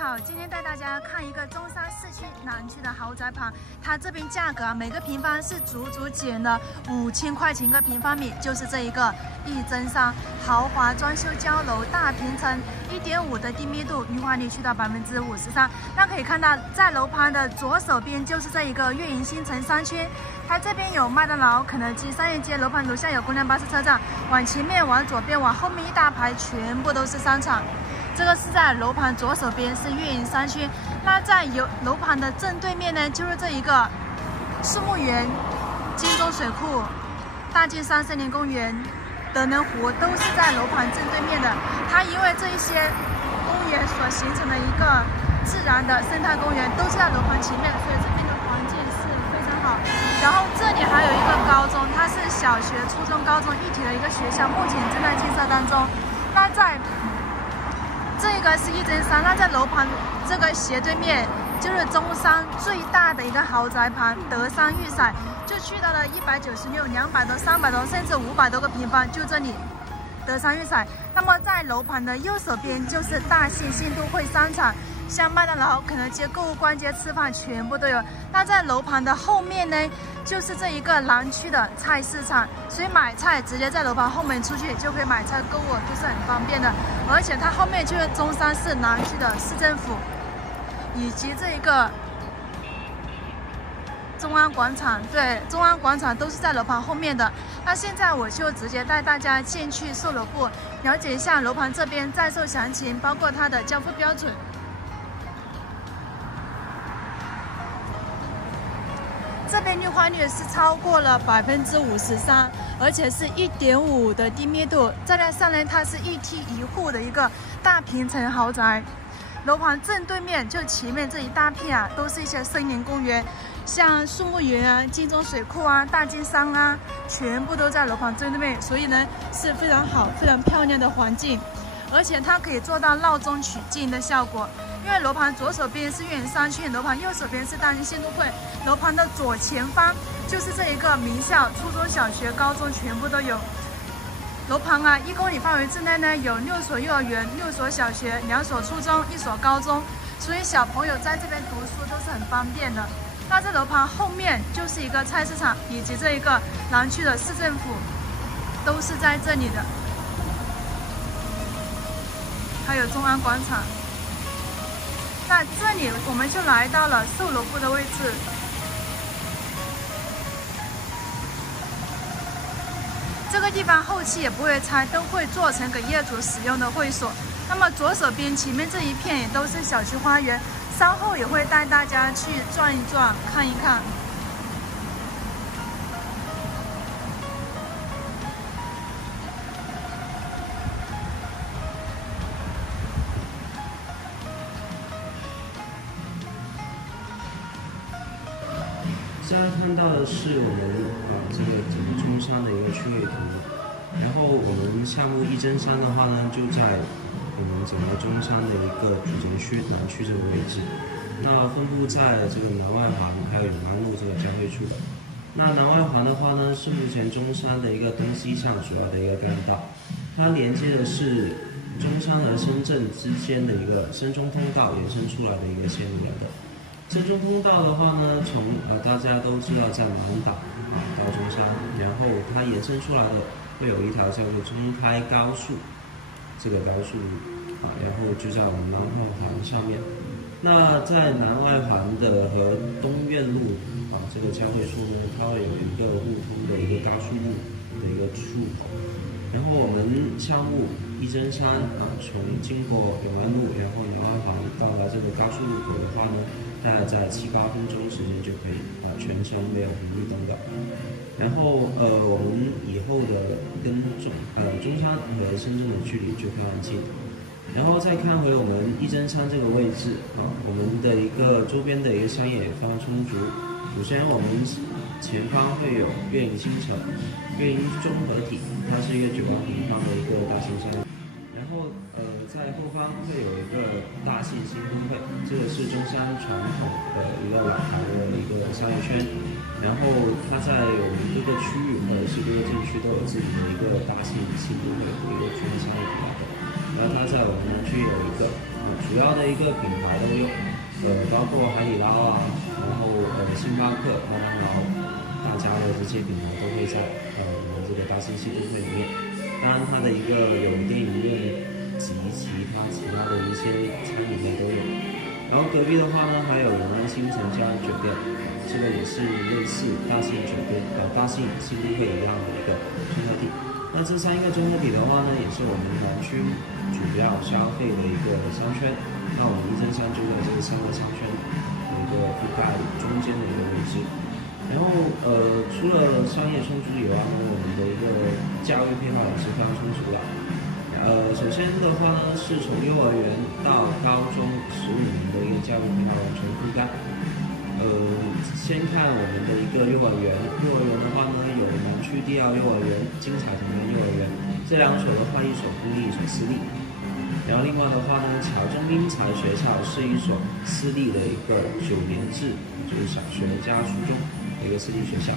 好，今天带大家看一个中山市区南区的豪宅盘，它这边价格每个平方是足足减了5000块钱一个平方米，就是这一个一真山豪华装修交楼大平层，1.5的地密度，绿化率去到53%。那可以看到，在楼盘的左手边就是这一个悦营新城商圈，它这边有麦当劳、肯德基、商业街，楼盘楼下有公交巴士车站，往前面、往左边、往后面一大排全部都是商场。 这个是在楼盘左手边是悦营商圈，那在楼盘的正对面呢，就是这一个树木园、金钟水库、大径山森林公园、德能湖都是在楼盘正对面的。它因为这一些公园所形成的一个自然的生态公园，都是在楼盘前面，所以这边的环境是非常好。然后这里还有一个高中，它是小学、初中、高中一体的一个学校，目前正在建设当中。那在 这个是一真山，那在楼盘这个斜对面就是中山最大的一个豪宅盘德山御彩，就去到了196、200多、300多，甚至500多个平方，就这里德山御彩。那么在楼盘的右手边就是大信新都会商场，像麦当劳、肯德基、购物逛街、吃饭全部都有。那在楼盘的后面呢，就是这一个南区的菜市场，所以买菜直接在楼盘后门出去就可以买菜购物，都是很方便的。而且它后面就是中山市南区的市政府，以及这一个中安广场，对，中安广场都是在楼盘后面的。那现在我就直接带大家进去售楼部，了解一下楼盘这边在售详情，包括它的交付标准。 这边绿化率是超过了53%，而且是1.5的低密度。再加上呢，它是一梯一户的一个大平层豪宅。楼盘正对面就前面这一大片啊，都是一些森林公园，像树木园啊、金钟水库啊、大金山啊，全部都在楼盘正对面，所以呢是非常好、非常漂亮的环境。而且它可以做到闹中取静的效果。 因为楼盘左手边是悦营商圈，楼盘右手边是大兴新都会，楼盘的左前方就是这一个名校，初中小学、高中全部都有。楼盘啊，1公里范围之内呢有6所幼儿园、6所小学、2所初中、1所高中，所以小朋友在这边读书都是很方便的。那这楼盘后面就是一个菜市场，以及这一个南区的市政府，都是在这里的，还有中安广场。 那这里我们就来到了售楼部的位置。这个地方后期也不会拆，都会做成给业主使用的会所。那么左手边前面这一片也都是小区花园，稍后也会带大家去转一转，看一看。 现在看到的是我们这个整个中山的一个区域图，然后我们项目一真山的话呢，就在我们整个中山的一个主城区南区这个位置，那分布在这个南外环还有永安路这个交汇处的。那南外环的话呢，是目前中山的一个东西向主要的一个干道，它连接的是中山和深圳之间的一个深中通道延伸出来的一个线路来的。 深中通道的话呢，从大家都知道在满岛到中山，然后它延伸出来的会有一条叫做中开高速，这个高速路然后就在我们南外环上面。那在南外环的和东苑路这个交汇处呢，它会有一个互通的一个高速路的一个出口。然后我们项目一真山从经过永安路，然后南外环到达这个高速路口的话呢。 大概在7、8分钟时间就可以全程没有红绿灯的。然后我们以后的跟中山和深圳的距离就非常近。然后再看回我们一真山这个位置我们的一个周边的一个商业也非常充足。首先我们前方会有悦营新城、悦营综合体，它是一个9万平方的一个大型商业。 然后在后方会有一个大信新都会，这个是中山传统的一个老的一个商业圈。然后它在我们各个区域或者是各个镇区都有自己的一个大信新都会的一个区域商业品牌。然后它在我们南区有一个主要的一个品牌都有，包括海底捞啊，然后星巴克、麦当劳、大家的这些品牌都会在我们这个大兴西都会里面。当然，它的一个有电影院及其他的一些餐饮业都有。然后隔壁的话呢，还有永安新城家酒店，这个也是类似大兴酒店、大兴西都会一样的一个综合体。那这3个综合体的话呢，也是我们南区主要消费的一个商圈。那我们一真山就在这3个商圈的一个覆盖中间的一个位置。然后除了商业充足以外呢，我们的一个教育配套也是非常充足的。首先的话呢，是从幼儿园到高中15年的一个教育配套完全覆盖。先看我们的一个幼儿园，幼儿园的话呢，有南区第2幼儿园金彩城南幼儿园，这2所的话，一所公立，一所私立。然后另外的话呢，侨中英才学校是一所私立的一个9年制，就是小学加初中的一个私立学校。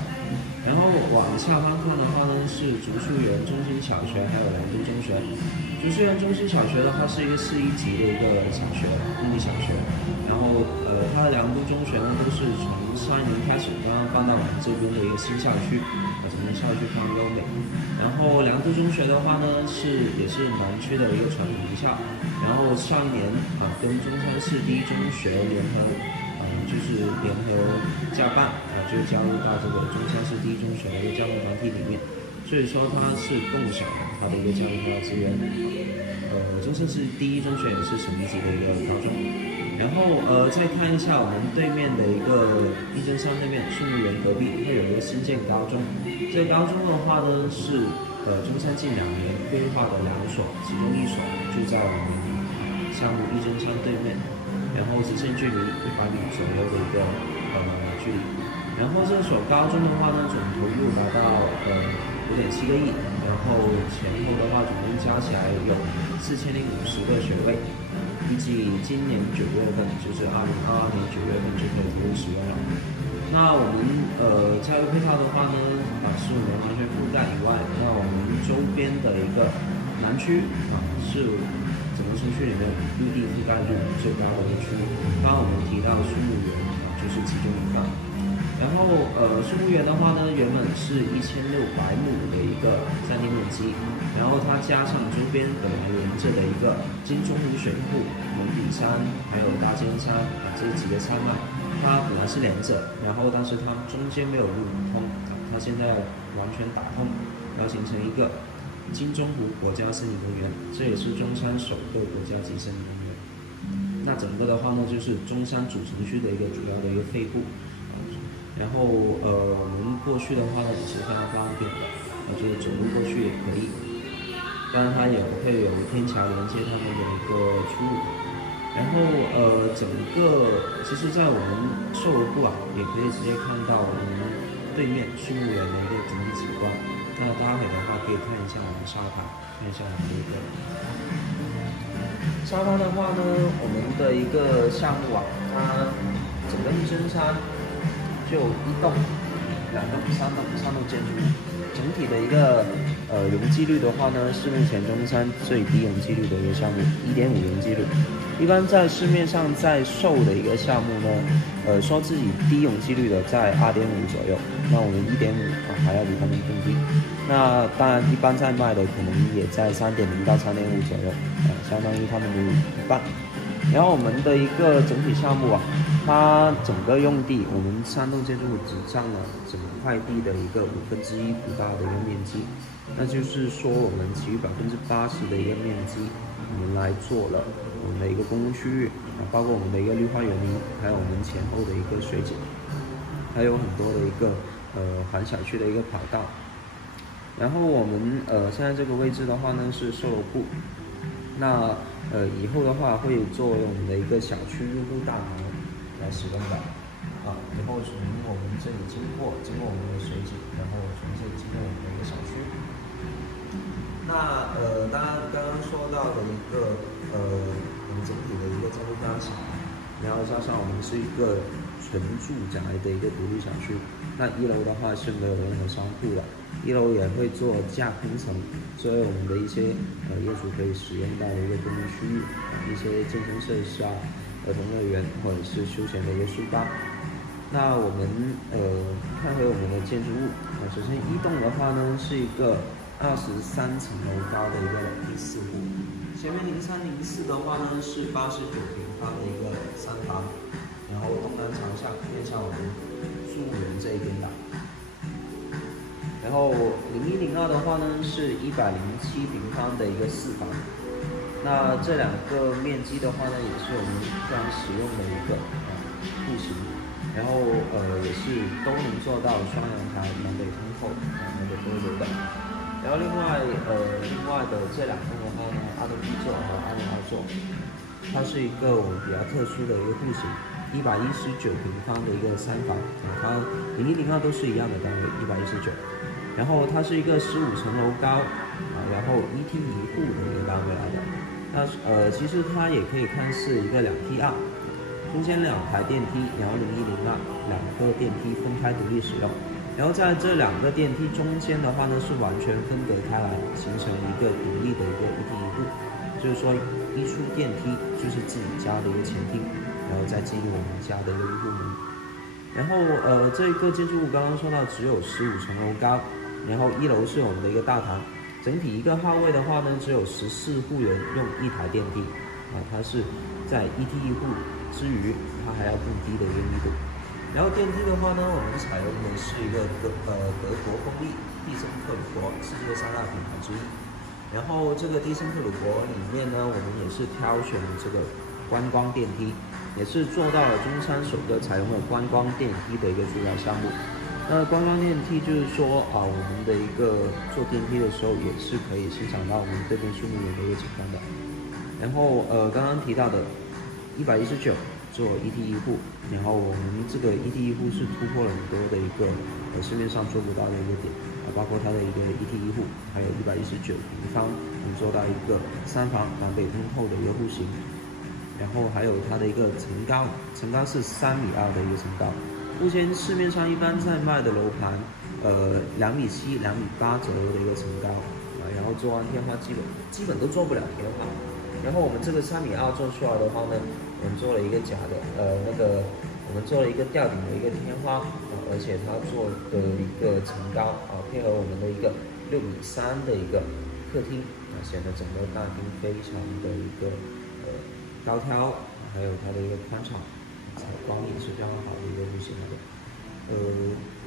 然后往下方看的话呢，是竹树园中心小学，还有良都中学。竹树园中心小学的话是一个4一级的一个小学，公立小学。然后它的良都中学呢，都是从上一年开始刚刚搬到我们这边的一个新校区，整个校区非常优美。然后良都中学的话呢，也是南区的一个传统名校。然后上一年跟中山市第一中学联合加办就加入到这个中山市第一中学的一个教育团体里面，所以说它是共享它的一个教育资源。中山市第一中学也是省一级的一个高中。然后再看一下我们对面的一个一真山对面树木园隔壁会有一个新建高中，这个高中的话呢是中山近2年规划的2所，其中一所就在我们项目一真山对面，然后直线距离100米左右的一个距离。然后这所高中的话呢，总投入达到5.7个亿，然后前后的话总共加起来有4050个学位。预计今年9月份，就是2022年9月份就可以投入使用了。那我们教育配套的话呢，15年完全覆盖以外，那我们周边的一个南区是整个城区里面绿地覆盖率最高的一个区域。刚刚我们提到树木园就是其中一个。然后树木园的话呢，原本是1600亩的一个占地面积，然后它加上周边本来连着的一个金钟湖水库、蒙底山还有大尖山这几个山脉，它本来是连着，然后但是它中间没有路通，它现在完全打通，然后形成一个金钟湖国家森林公园，这也是中山首个国家级森林公园。那整个的话呢，就是中山主城区的一个主要的一个肺部。然后我们过去的话呢也是非常方便的，就是走路过去也可以。当然它也会有天桥连接它们的一个出入。然后整个其实在我们售楼部也可以直接看到我们对面树木园的一个整体景观。那待会的话可以看一下我们沙滩，看一下我们的一个沙滩的话呢，我们的一个项目它整个一真山就1栋、2栋、3栋建筑物，整体的一个容积率的话呢，是目前中山最低容积率的一个项目，1.5容积率。一般在市面上在售的一个项目呢，说自己低容积率的在2.5左右，那我们1.5还要比他们更低。那当然，一般在卖的可能也在3.0到3.5左右，相当于他们的一半。然后我们的一个整体项目它整个用地，我们3栋建筑物只占了整块地的一个1/5不到的一个面积，那就是说我们其余80%的一个面积，我们来做了我们的一个公共区域，包括我们的一个绿化园林，还有我们前后的一个水景，还有很多的一个环小区的一个跑道。然后我们现在这个位置的话呢是售楼部，那以后的话会作为我们的一个小区入户大堂来使用的以后从我们这里经过我们的水井，然后从这里经过我们的一个小区。那当然刚刚说到的一个我们整体的一个建筑大小，然后加上我们是一个纯纯住宅的一个独立小区。那1楼的话是没有任何商铺的，1楼也会做架空层，作为我们的一些业主可以使用到的一个公共区域，一些健身设施啊、儿童乐园或者是休闲的一个书吧。那我们看回我们的建筑物首先1栋的话呢是一个23层楼高的一个楼梯4户，前面03、04的话呢是89平方的一个3房，然后东南朝向面向我们住户人这一边的。然后01、02的话呢是107平方的一个4房，那这2个面积的话呢也是我们非常实用的一个户型。然后也是都能做到双阳台、南北通透那个多流的。然后另外的这2栋的话呢，2.1座和2.2座，它是一个我们比较特殊的一个户型，119平方的一个3房，它01、02都是一样的单位，119。然后它是一个15层楼高然后1梯1户的一个单位来的。那其实它也可以看是一个2梯2。中间2台电梯，然后01、022个电梯分开独立使用，然后在这2个电梯中间的话呢是完全分隔开来，形成一个独立的一个1梯1户，就是说一出电梯就是自己家的一个前厅，然后再进入我们家的一个入户门。然后这个建筑物刚刚说到只有15层楼高，然后1楼是我们的一个大堂，整体一个号位的话呢只有14户人用1台电梯它是在1梯1户之余，它还要更低的一个密度。然后电梯的话呢，我们采用的是一个德国风力蒂森克鲁伯世界3大品牌之一。然后这个蒂森克鲁伯里面呢，我们也是挑选这个观光电梯，也是做到了中山首个采用了观光电梯的一个住宅项目。那观光电梯就是说我们的一个坐电梯的时候，也是可以欣赏到我们这边树木园的一个景观的。然后刚刚提到的119做1梯1户，然后我们这个1梯1户是突破了很多的一个市面上做不到的一个点包括它的一个1梯1户，还有119平方能做到一个3房南北通透的一个户型，然后还有它的一个层高是3.2米的一个层高。目前市面上一般在卖的楼盘2.7米、2.8米左右的一个层高然后做完天花基本都做不了天花。然后我们这个3.2米做出来的话呢，我们做了一个假的我们做了一个吊顶的一个天花而且它做的一个层高配合我们的一个6.3米的一个客厅显得整个大厅非常的一个高挑还有它的一个宽敞，采光也是非常好的一个户型的。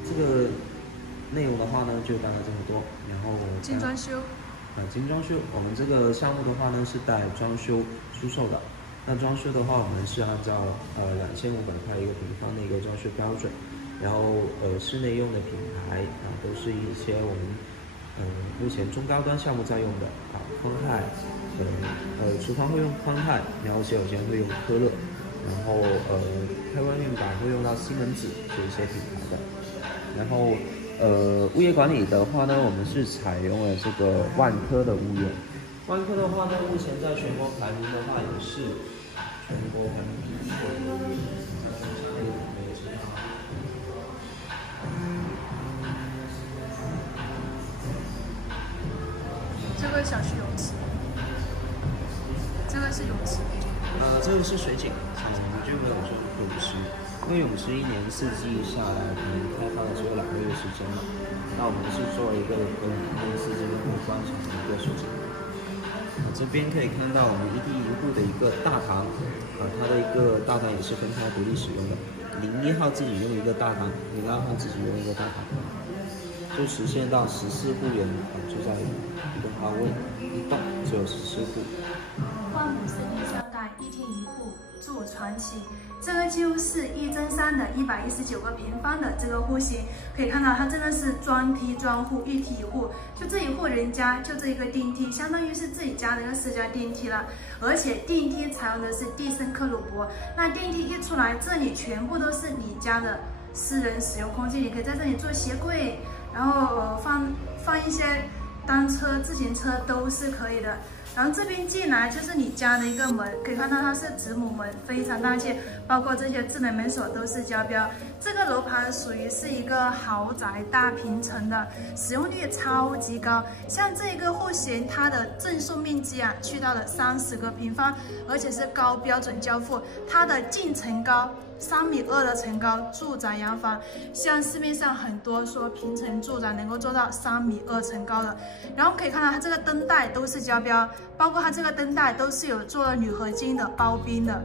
这个内容的话呢就大概这么多，然后精装修。精装修，我们这个项目的话呢是带装修出售的。那装修的话，我们是按照2500块一个平方的一个装修标准，然后室内用的品牌都是一些我们目前中高端项目在用的宽泰，厨房会用宽泰，然后洗手间会用科勒，然后开关面板会用到西门子这一些品牌的，然后物业管理的话呢，我们是采用了这个万科的物业。万科的话呢，目前在全国排名的话也是全国排名第1的物业。这个小区泳池，这个是泳池。这个是水景，就没有说泳池。因为泳池1年4季下来，可能开发的只有2个月时间嘛。那我们是做了一个1年4季都会观赏的一个水景。这边可以看到我们1梯1户的一个大堂，它的一个大堂也是分开独立使用的。01号自己用一个大堂，02号自己用一个大堂，就实现到14户人住在一个号位，一栋只有14户。万亩森林相带，1梯1户住传奇。这个就是1+3的119个平方的这个户型，可以看到它真的是专梯专户，1梯1户，就这一户人家就这一个电梯，相当于是自己家的一个私家电梯了。而且电梯采用的是蒂森克鲁伯，那电梯一出来，这里全部都是你家的私人使用空间，你可以在这里做鞋柜，然后放一些单车、自行车都是可以的。然后这边进来就是你家的一个门，可以看到它是子母门，非常大气，包括这些智能门锁都是交标。这个楼盘属于是一个豪宅大平层的，使用率超级高。像这个户型，它的赠送面积啊，去到了30个平方，而且是高标准交付，它的净层高3.2米的层高，住宅洋房，像市面上很多说平层住宅能够做到3.2米层高的。然后可以看到它这个灯带都是交标，包括它这个灯带都是有做了铝合金的包边的。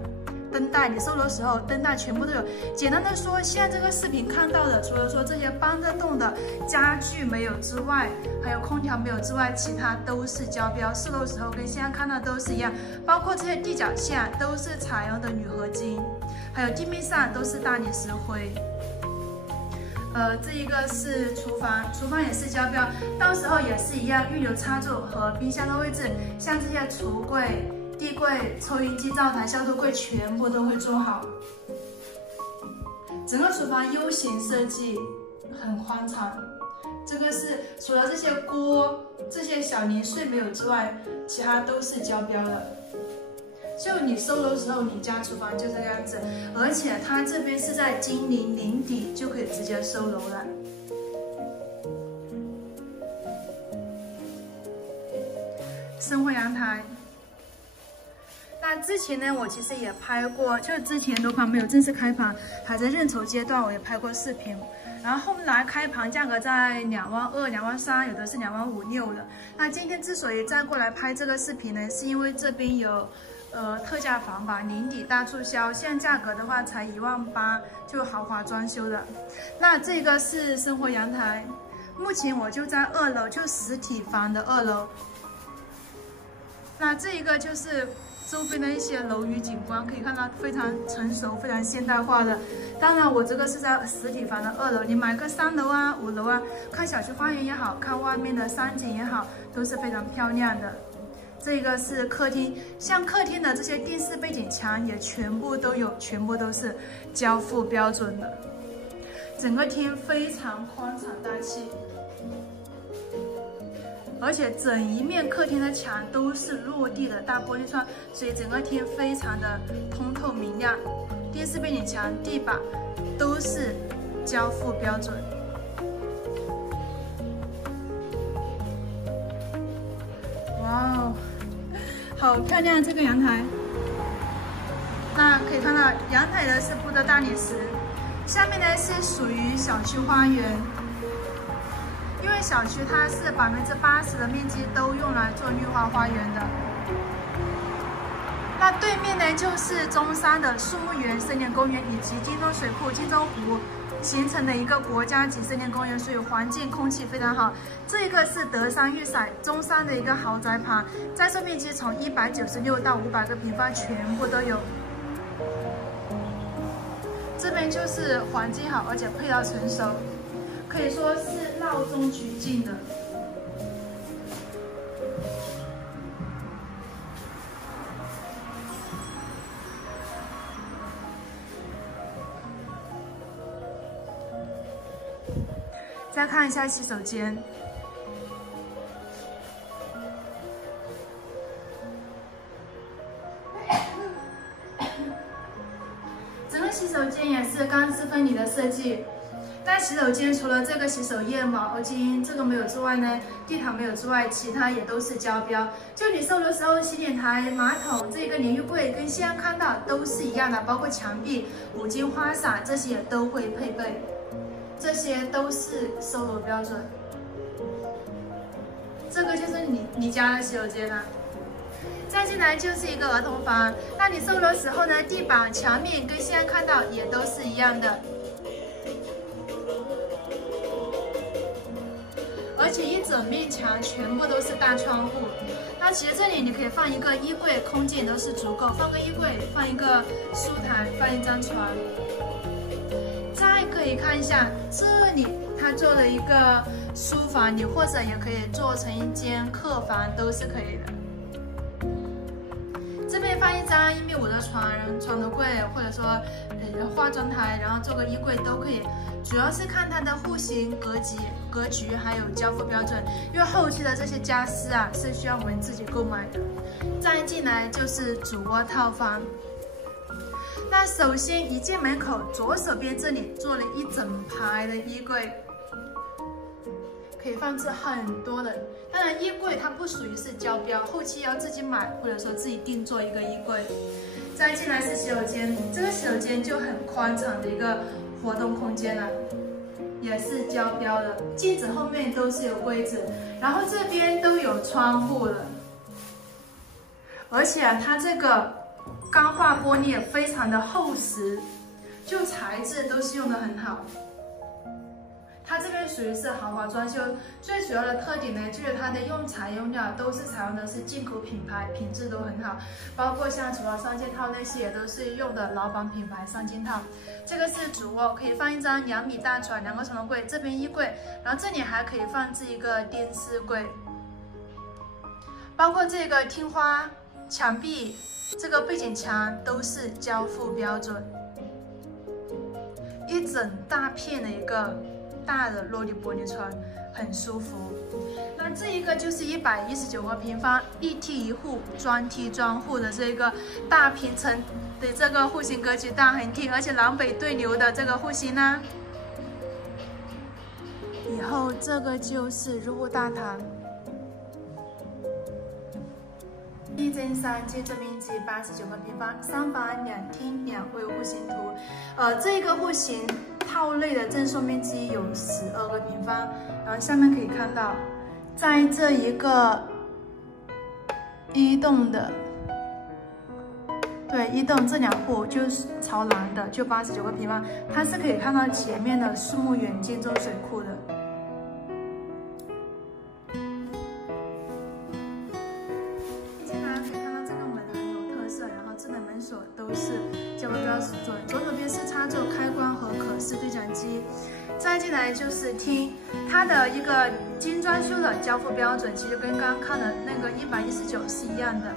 灯带你收楼的时候，灯带全部都有。简单的说，现在这个视频看到的，除了说这些搬得动的家具没有之外，还有空调没有之外，其他都是交标。试楼的时候跟现在看到都是一样，包括这些地脚线都是采用的铝合金，还有地面上都是大理石灰。这一个是厨房，厨房也是交标，到时候也是一样，预留插座和冰箱的位置，像这些橱柜、地柜、抽油机、灶台、消毒柜全部都会做好。整个厨房 U 型设计，很宽敞。这个是除了这些锅、这些小零碎没有之外，其他都是交标的。就你收楼的时候，你家厨房就这个样子，而且它这边是在金陵临底，就可以直接收楼了。生活阳台。那之前呢，我其实也拍过，就是之前楼盘没有正式开盘，还在认筹阶段，我也拍过视频。然后后来开盘价格在2.2万、2.3万，有的是2.5万、6万的。那今天之所以再过来拍这个视频呢，是因为这边有特价房吧，年底大促销，现在价格的话才1.8万，就豪华装修的。那这个是生活阳台，目前我就在2楼，就实体房的2楼。那这一个就是周边的一些楼宇景观，可以看到非常成熟、非常现代化的。当然，我这个是在实体房的2楼，你买个3楼啊、5楼啊，看小区花园也好看，外面的山景也好，都是非常漂亮的。这个是客厅，像客厅的这些电视背景墙也全部都有，全部都是交付标准的。整个厅非常宽敞大气。而且整一面客厅的墙都是落地的大玻璃窗，所以整个厅非常的通透明亮。电视背景墙、地板都是交付标准。哇哦，好漂亮这个阳台！那可以看到阳台呢是铺的大理石，下面呢是属于小区花园。因为小区它是80%的面积都用来做绿化花园的。那对面呢就是中山的树木园森林公园以及金钟水库、金钟湖形成的一个国家级森林公园，所以环境空气非常好。这个是德山裕彩中山的一个豪宅盘，在售面积从196到500个平方全部都有。这边就是环境好，而且配套成熟。可以说是闹中取静的。再看一下洗手间。整个洗手间也是干湿分离的设计。那洗手间除了这个洗手液、毛巾这个没有之外呢，地毯没有之外，其他也都是交标。就你收的时候，洗脸台、马桶这个淋浴柜跟现在看到都是一样的，包括墙壁、五金花洒这些也都会配备，这些都是收楼标准。这个就是你家的洗手间了。再进来就是一个儿童房，那你收楼的时候呢，地板、墙面跟现在看到也都是一样的。而且一整面墙全部都是大窗户。那其实这里你可以放一个衣柜，空间都是足够，放个衣柜，放一个书台，放一张床。再可以看一下这里，它做了一个书房，你或者也可以做成一间客房，都是可以的。这边放一张1.5米的床头柜，或者说化妆台，然后做个衣柜都可以。主要是看它的户型、格局还有交付标准，因为后期的这些家私啊是需要我们自己购买的。再进来就是主卧套房。那首先一进门口，左手边这里做了一整排的衣柜。可以放置很多的，当然衣柜它不属于是交标，后期要自己买或者说自己定做一个衣柜。再进来是洗手间，这个洗手间就很宽敞的一个活动空间了，也是交标的，镜子后面都是有柜子，然后这边都有窗户了，而且它这个钢化玻璃也非常的厚实，就材质都是用的很好。它这边属于是豪华装修，最主要的特点呢，就是它的用材用料都是采用的是进口品牌，品质都很好，包括像厨房三件套那些也都是用的老板品牌三件套。这个是主卧，可以放一张2米大床，2个床头柜，这边衣柜，然后这里还可以放置一个电视柜，包括这个厅花、墙壁、这个背景墙都是交付标准，一整大片的一个大的落地玻璃窗，很舒服。那这一个就是119个平方，一梯一户，专梯专户的这个大平层的这个户型格局，大横梯，而且南北对流的这个户型呢。以后这个就是入户大堂。1增3建筑面积89个平方，3房2厅2卫户型图。这个户型套内的正数面积有12个平方，然后下面可以看到，在这一个一栋的，对，一栋这2户就是朝南的，就89个平方，它是可以看到前面的树木园金钟水库的。门锁都是交付标准，左手边是插座、开关和可视对讲机。再进来就是厅，它的一个精装修的交付标准，其实跟刚刚看的那个119是一样的，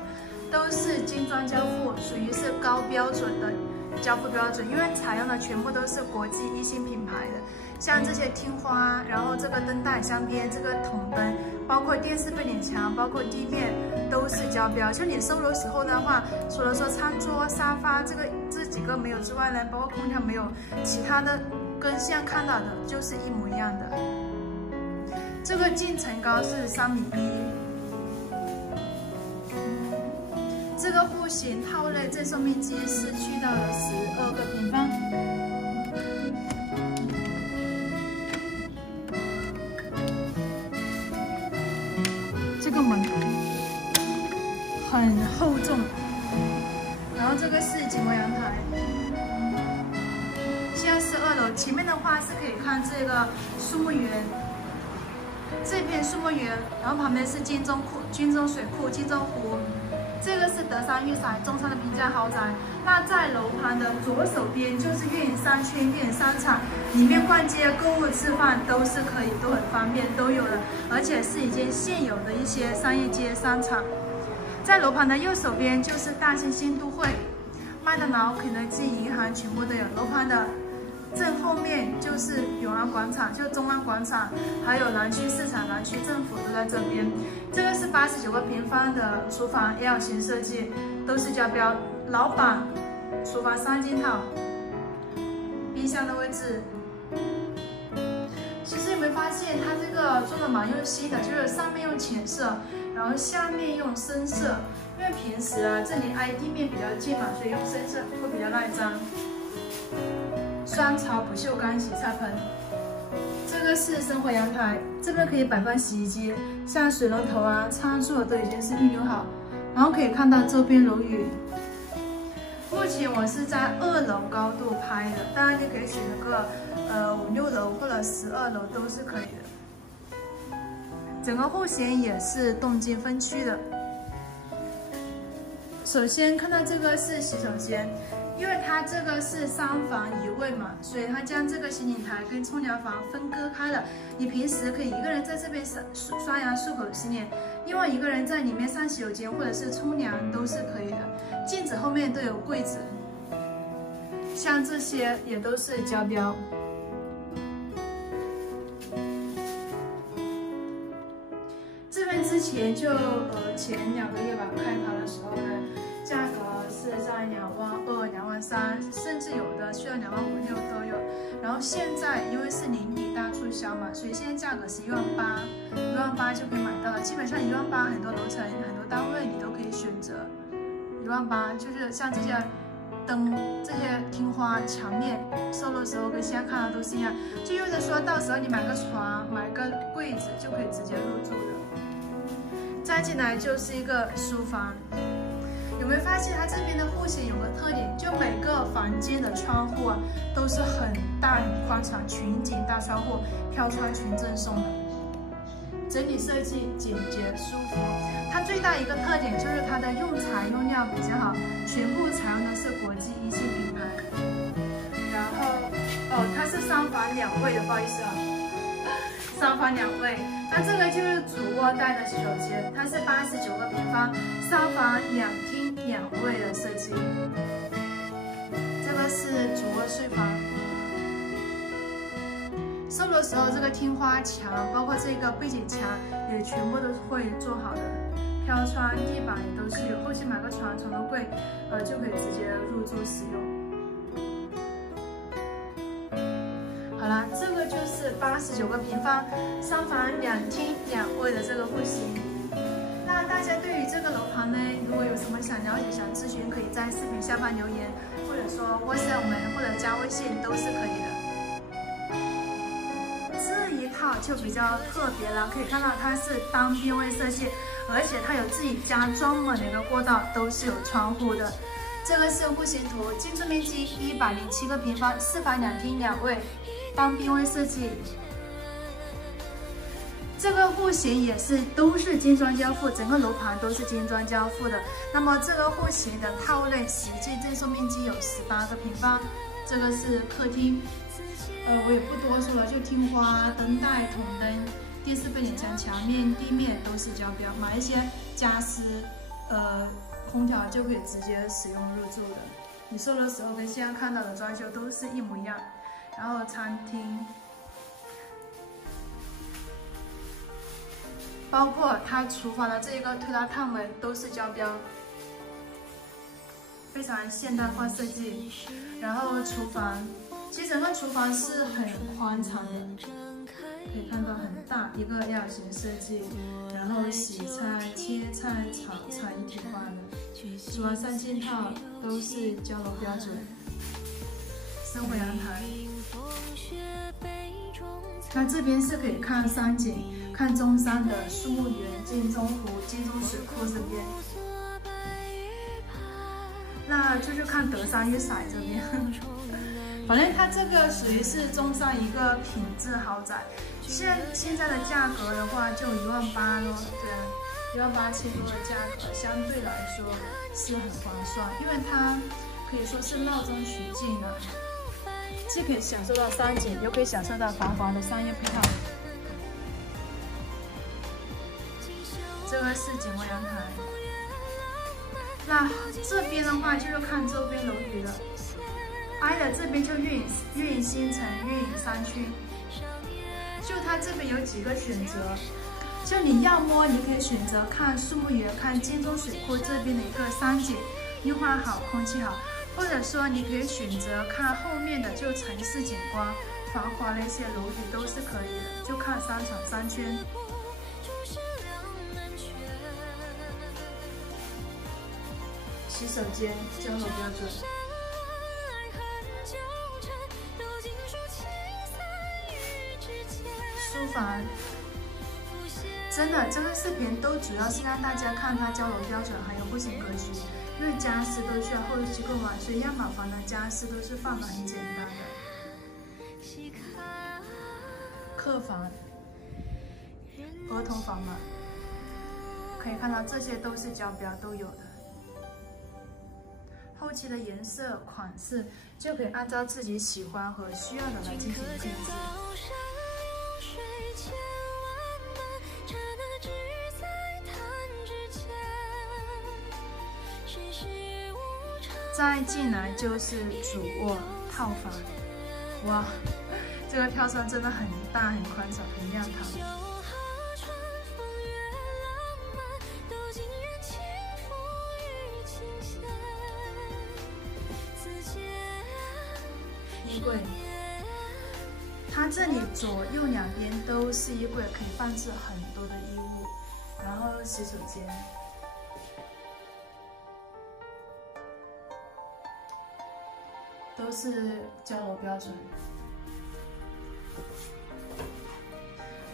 都是精装交付，属于是高标准的交付标准，因为采用的全部都是国际1星品牌的，像这些厅花，然后这个灯带镶边，这个筒灯，包括电视背景墙，包括地面都是交标。就你收楼时候的话，除了说餐桌、沙发这几个没有之外呢，包括空调没有，其他的跟现在看到的就是一模一样的。这个净层高是3.1米。这个户型套内正数面积是去到了12个平方。这个门很厚重，然后这个是景观阳台。现在是2楼，前面的话是可以看这个树木园，这片树木园，然后旁边是金钟水库、金钟湖。这个是德山御彩，中山的平价豪宅。那在楼盘的左手边就是悦影商圈、悦影商场，里面逛街、购物、吃饭都是可以，都很方便，都有的，而且是已经现有的一些商业街、商场。在楼盘的右手边就是大兴新都会，麦当劳、肯德基、银行全部都有。楼盘的正后面就是永安广场，就中安广场，还有南区市场、南区政府都在这边。这个是89个平方的厨房 L 型设计，都是交标，老板厨房3件套，冰箱的位置。其实有没有发现它这个做的蛮用心的，就是上面用浅色，然后下面用深色，因为平时啊这里挨地面比较近嘛，所以用深色会比较耐脏。双槽不锈钢洗菜盆，这个是生活阳台，这边可以摆放洗衣机，像水龙头啊、插座都已经是预留好，然后可以看到周边楼宇。目前我是在2楼高度拍的，当然你可以选个5、6楼或者12楼都是可以的。整个户型也是动静分区的。首先看到这个是洗手间，因为它这个是3房1卫嘛，所以它将这个洗脸台跟冲凉房分割开了。你平时可以一个人在这边刷牙、漱口、洗脸，另外一个人在里面上洗手间或者是冲凉都是可以的。镜子后面都有柜子，像这些也都是胶标。这边之前就前2个月吧开盘的时候呢，价格是在2万2、2万3，甚至有的需要2万5、6都有。然后现在因为是年底大促销嘛，所以现在价格是1万8，1万8就可以买到了。基本上1万8，很多楼层、很多单位你都可以选择。1万8就是像这些灯、这些听花、墙面，售的时候跟现在看的都是一样。就意味着说到时候你买个床、买个柜子就可以直接入住的。再进来就是一个书房。有没有发现它这边的户型有个特点，就每个房间的窗户啊都是很大很宽敞，群景大窗户，飘窗群赠送的，整体设计简洁舒服。它最大一个特点就是它的用材用料比较好，全部采用的是国际1线品牌。然后它是3房2卫的，不好意思啊，3房2卫。那这个就是主卧带的洗手间，它是89个平方，3房2厅2卫的设计。这个是主卧睡房。售的时候，这个天花墙，包括这个背景墙，也全部都会做好的。飘窗、地板也都是有，后期买个床头柜，就可以直接入住使用。好了，这个就是89个平方，3房2厅2卫的这个户型。那大家对于这个楼盘呢，如果有什么想了解、想咨询，可以在视频下方留言，或者说WhatsApp我们，或者加微信都是可以的。这一套就比较特别了，可以看到它是单边位设计，而且它有自己家专门的一个过道，都是有窗户的。这个是户型图，建筑面积107个平方，4房2厅2卫。单边位设计，这个户型也是都是精装交付，整个楼盘都是精装交付的。那么这个户型的套内实际赠送面积有18个平方。这个是客厅，我也不多说了，就听花、灯带、筒灯、电视背景墙、墙面、地面都是胶标，买一些家私、空调就可以直接使用入住的。你售的时候跟现在看到的装修都是一模一样。然后餐厅，包括它厨房的这个推拉烫门都是胶标，非常现代化设计。然后厨房，其实整个厨房是很宽敞的，可以看到很大一个 L 型设计。然后洗菜、切菜、炒菜一体化的，厨房3件套都是交楼标准。生活阳台，那这边是可以看山景，看中山的树木园、金钟湖、金钟水库这边。那就是看德山粤色这边。反正它这个属于是中山一个品质豪宅。现在的价格的话，就1万8咯，对，1万8千多的价格，相对来说是很划算，因为它可以说是闹中取静的。既可以享受到山景，又可以享受到繁华的商业配套。这个是景观阳台。那这边的话就是看周边楼宇了，挨着这边就运营新城、运营山区。就它这边有几个选择，就你要么你可以选择看树木园、看金钟水库这边的一个山景，绿化好，空气好。或者说，你可以选择看后面的，就城市景观、繁华的一些楼宇都是可以的，就看商场商圈。洗手间交楼标准。书房，真的这个视频都主要是让大家看它交楼标准还有户型格局。因为家私都需要后期购买，所以样板房的家私都是放的很简单的。客房、儿童房嘛，可以看到这些都是胶标都有的。后期的颜色、款式就可以按照自己喜欢和需要的来进行配置。再进来就是主卧套房，哇，这个跳窗真的很大、很宽敞、很亮堂。衣柜，它这里左右两边都是衣柜，可以放置很多的衣物。然后洗手间，都是交楼标准。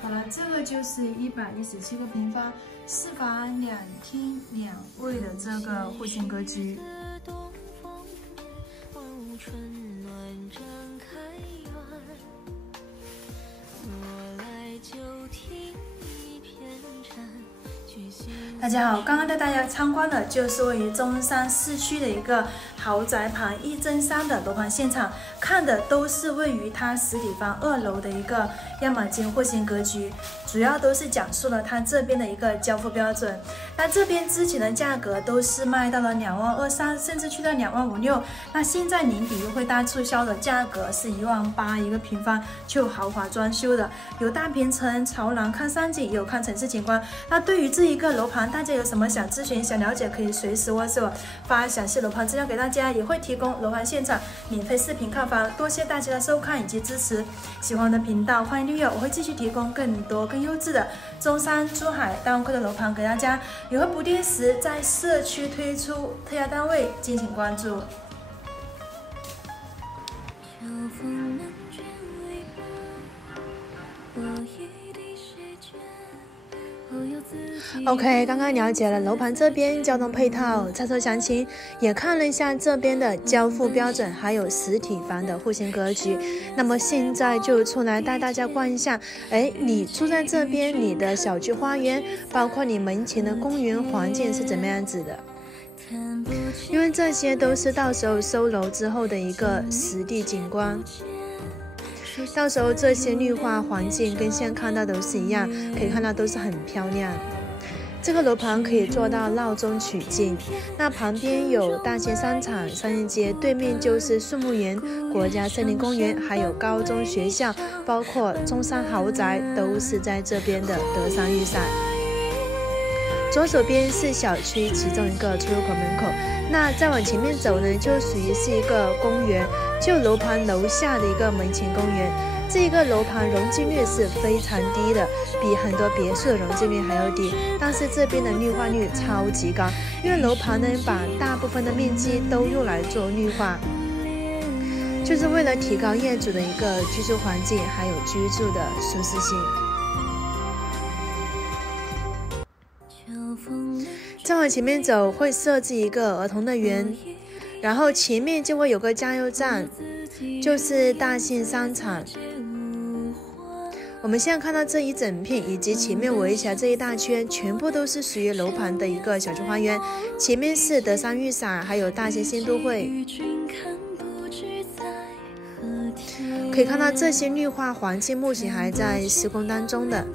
好了，这个就是117个平方，4房2厅2卫的这个户型格局。大家好，刚刚带大家参观的就是位于中山市区的一个豪宅盘1增3的楼盘现场，看的都是位于它实体房2楼的一个样板间户型格局，主要都是讲述了它这边的一个交付标准。那这边之前的价格都是卖到了22300，甚至去到25600，那现在年底优惠大促销的价格是18000一个平方，就豪华装修的，有大平层、朝廊看山景，有看城市景观。那对于这一个楼盘，大家有什么想咨询、想了解，可以随时WhatsApp发详细楼盘资料给大家，也会提供楼盘现场免费视频看房。多谢大家的收看以及支持，喜欢我的频道欢迎订阅，我会继续提供更多更优质的中山、珠海、大湾区的楼盘给大家，也会不定时在社区推出特价单位，敬请关注。OK， 刚刚了解了楼盘这边交通配套、拆售详情，也看了一下这边的交付标准，还有实体房的户型格局。那么现在就出来带大家逛一下，你住在这边，你的小区花园，包括你门前的公园环境是怎么样子的？因为这些都是到时候收楼之后的一个实地景观。到时候这些绿化环境跟现在看到都是一样，可以看到都是很漂亮。这个楼盘可以做到闹中取静，那旁边有大型商场、商业街，对面就是树木园、国家森林公园，还有高中学校，包括中山豪宅都是在这边的德山御膳。左手边是小区其中一个出入口门口，那再往前面走呢，就属于是一个公园，就楼盘楼下的一个门前公园。这一个楼盘容积率是非常低的，比很多别墅的容积率还要低，但是这边的绿化率超级高，因为楼盘呢把大部分的面积都用来做绿化，就是为了提高业主的一个居住环境还有居住的舒适性。再往前面走会设置一个儿童乐园，然后前面就会有个加油站，就是大型商场。我们现在看到这一整片以及前面围起来这一大圈，全部都是属于楼盘的一个小区花园。前面是德山御膳，还有大型新都会。可以看到这些绿化环境目前还在施工当中的。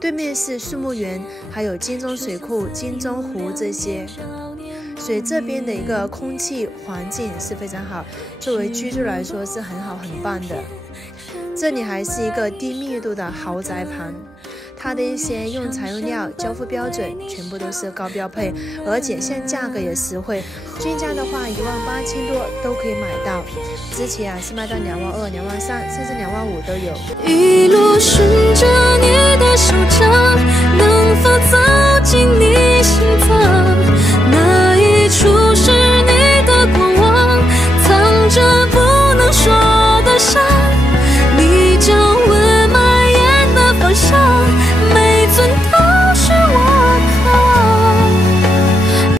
对面是树木园，还有金钟水库、金钟湖这些。所以这边的一个空气环境是非常好，作为居住来说是很好很棒的。这里还是一个低密度的豪宅盘，它的一些用材用料、交付标准全部都是高标配，而且现在价格也实惠，均价的话18000多都可以买到，之前是卖到22000、23000甚至25000都有。一路顺着你的手掌，能否走进你心脏？